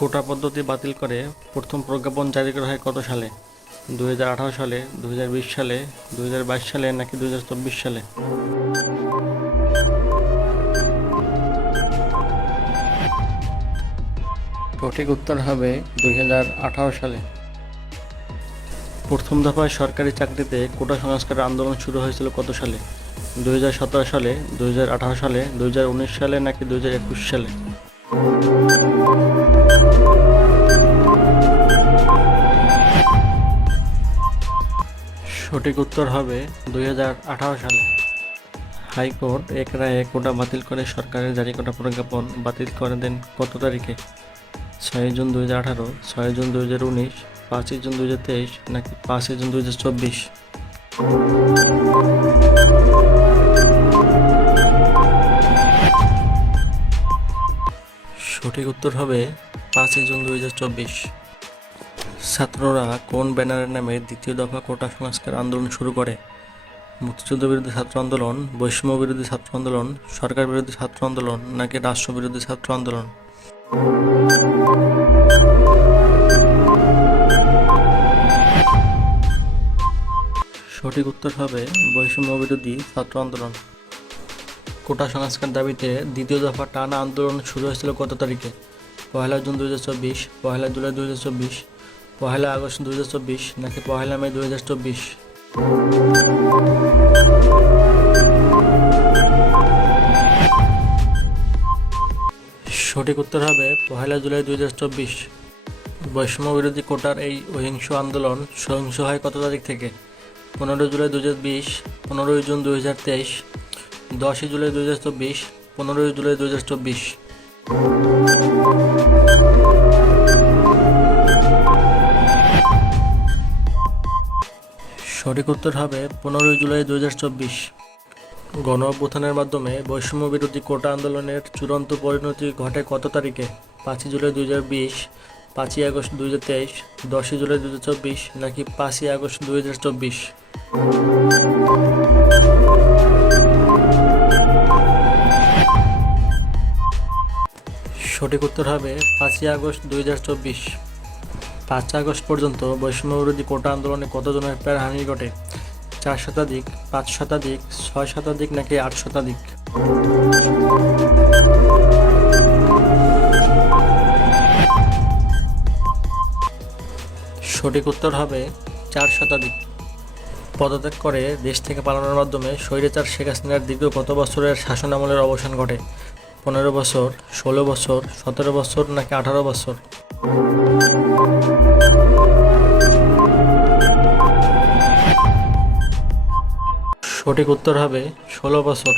কোটা পদ্ধতি বাতিল করে প্রথম প্রজ্ঞাপন জারি করা হয় কত সালে? 2018 সালে, 2020 সালে, 2022 সালে নাকি 2024 সালে? সঠিক উত্তর হবে 2018 সালে। প্রথম দফায় সরকারি চাকরিতে কোটা সংস্কারের আন্দোলন শুরু হয়েছিল কত সালে? 2017 সালে, 2018 সালে, 2019 সালে নাকি 2021 সালে? সঠিক উত্তর হবে 2018 সালে। হাইকোর্ট এক রায়ে কোটা বাতিল করে সরকারের জারি করা প্রজ্ঞাপন বাতিল করে দেন কত তারিখে? 6 জুন 2018, 6 জুন 2019, 5 জুন 2023 নাকি 5 জুন 2024? সঠিক উত্তর হবে 5 জুন 2024। ছাত্ররা কোন ব্যানারের নামে দ্বিতীয় দফা কোটা সংস্কার আন্দোলন শুরু করে? মুক্তিযুদ্ধ বিরোধী ছাত্র আন্দোলন, বৈষম্য বিরোধী ছাত্র আন্দোলন, সরকার বিরোধী ছাত্র আন্দোলন নাকি রাষ্ট্র বিরোধী ছাত্র আন্দোলন? সঠিক উত্তর হবে বৈষম্য বিরোধী ছাত্র আন্দোলন। কোটা সংস্কার দাবিতে দ্বিতীয় দফা টানা আন্দোলন শুরু হয়েছিল কত তারিখে? 1 জুন 2024, 1 জুলাই 2024, 1 আগস্ট 2024 নাকি 1 মে 2024? সঠিক উত্তর হবে 1 জুলাই 2024। বৈষম্য বিরোধী কোটার এই অহিংস আন্দোলন সহিংস হয় কত তারিখ থেকে? 15 জুলাই 2020, 15 জুন 2023, 10 জুলাই 2024, 15 জুলাই 2024? সঠিক উত্তর হবে 15 জুলাই 2024। গণ অভ্যুত্থানের মাধ্যমে বৈষম্য বিরোধী কোটা আন্দোলনের চূড়ান্ত পরিণতি ঘটে কত তারিখে? 5 জুলাই 2020, 5 আগস্ট 2023, 10 জুলাই 2024 নাকি 5 আগস্ট 2024? সঠিক উত্তর হবে 5 আগস্ট 2024। 5 আগস্ট পর্যন্ত বৈষম্য বিরোধী কোটা আন্দোলনে কতজনের প্রাণহানি ঘটে? 4 শতাধিক, 5 শতাধিক, 6 শতাধিক নাকি 8 শতাধিক? সঠিক উত্তর হবে 4 শতাধিক। পদত্যাগ করে দেশ থেকে পালানোর মাধ্যমে স্বৈরাচার শেখ হাসিনার দীর্ঘ কত বছরের শাসন আমলের অবসান ঘটে? 15 বছর, 16 বছর, 17 বছর নাকি 18 বছর? সঠিক উত্তর হবে 16 বছর।